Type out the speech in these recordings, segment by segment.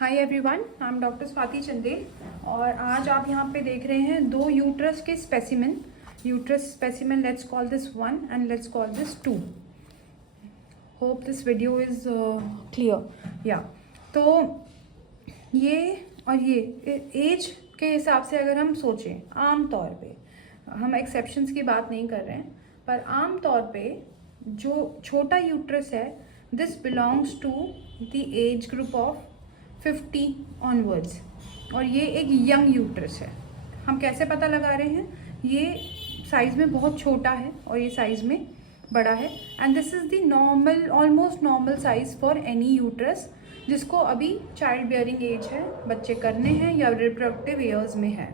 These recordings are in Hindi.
Hi everyone, I am doctor Swati Chandel और आज आप यहाँ पे देख रहे हैं दो यूट्रस के specimen. Uterus specimen, let's call this 1 and let's call this 2। Hope this video is clear. या तो ये और ये एज के हिसाब से अगर हम सोचें, आम तौर पे हम एक्सेप्शंस की बात नहीं कर रहे हैं, पर आम तौर पे जो छोटा यूट्रस है this belongs to the age group of 50 onwards और ये एक यंग यूट्रस है। हम कैसे पता लगा रहे हैं? ये साइज में बहुत छोटा है और ये साइज में बड़ा है and this is the normal, almost normal size for any uterus जिसको अभी चाइल्ड बियरिंग एज है, बच्चे करने हैं या रिप्रोडक्टिव ईयर्स में है।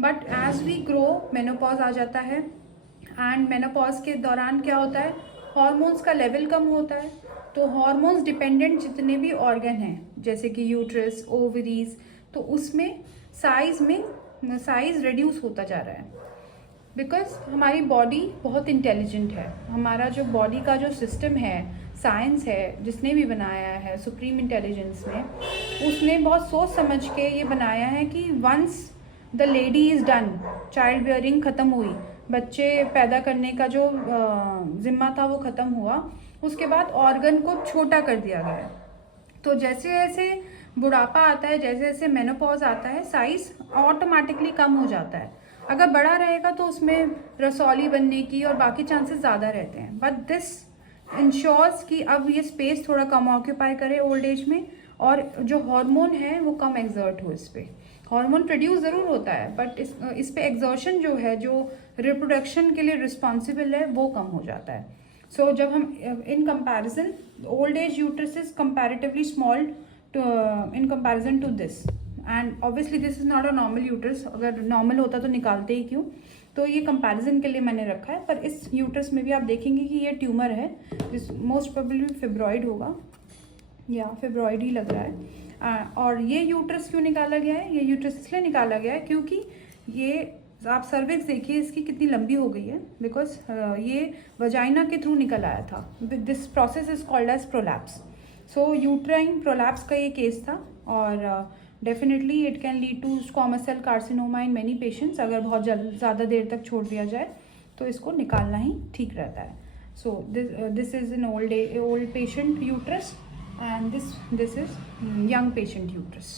But as we grow menopause आ जाता है एंड मेनोपॉज के दौरान क्या होता है, हॉर्मोन्स का लेवल कम होता है। तो हॉर्मोन्स डिपेंडेंट जितने भी ऑर्गन हैं जैसे कि यूट्रस, ओवरीज, तो उसमें साइज रिड्यूस होता जा रहा है बिकॉज हमारी बॉडी बहुत इंटेलिजेंट है। हमारा जो बॉडी का जो सिस्टम है, साइंस है जिसने भी बनाया है, सुप्रीम इंटेलिजेंस ने, उसने बहुत सोच समझ के ये बनाया है कि once the lady is done, childbearing ख़त्म हुई, बच्चे पैदा करने का जो जिम्मा था वो ख़त्म हुआ, उसके बाद ऑर्गन को छोटा कर दिया गया। तो जैसे जैसे बुढ़ापा आता है, जैसे जैसे मेनोपॉज आता है, साइज ऑटोमेटिकली कम हो जाता है। अगर बड़ा रहेगा तो उसमें रसौली बनने की और बाकी चांसेस ज़्यादा रहते हैं। बट दिस इंश्योर्स कि अब ये स्पेस थोड़ा कम ऑक्यूपाई करे ओल्ड एज में और जो हार्मोन है वो कम एग्जर्ट हो इस पर। हार्मोन प्रोड्यूस ज़रूर होता है बट इस पे एग्जर्शन जो है, जो रिप्रोडक्शन के लिए रिस्पॉन्सिबल है, वो कम हो जाता है। सो जब हम in comparison, old age uterus is comparatively small in comparison to this and obviously this is not a normal uterus. अगर नॉर्मल होता तो निकालते ही क्यों? तो ये कंपैरिजन के लिए मैंने रखा है। पर इस यूट्रस में भी आप देखेंगे कि ये ट्यूमर है, जिस मोस्ट प्रोबेबली फिब्रॉइड होगा या फिब्रॉइड ही लग रहा है। और ये यूट्रस क्यों निकाला गया है? ये यूट्रस इसलिए निकाला गया है क्योंकि ये, आप सर्विक्स देखिए इसकी कितनी लंबी हो गई है, बिकॉज ये वजाइना के थ्रू निकल आया था। This process is called as prolapse. So uterine prolapse का ये केस था और definitely it can lead to squamous cell carcinoma in many patients. अगर बहुत ज़्यादा देर तक छोड़ दिया जाए तो इसको निकालना ही ठीक रहता है। So this is an old patient uterus and this is young patient uterus.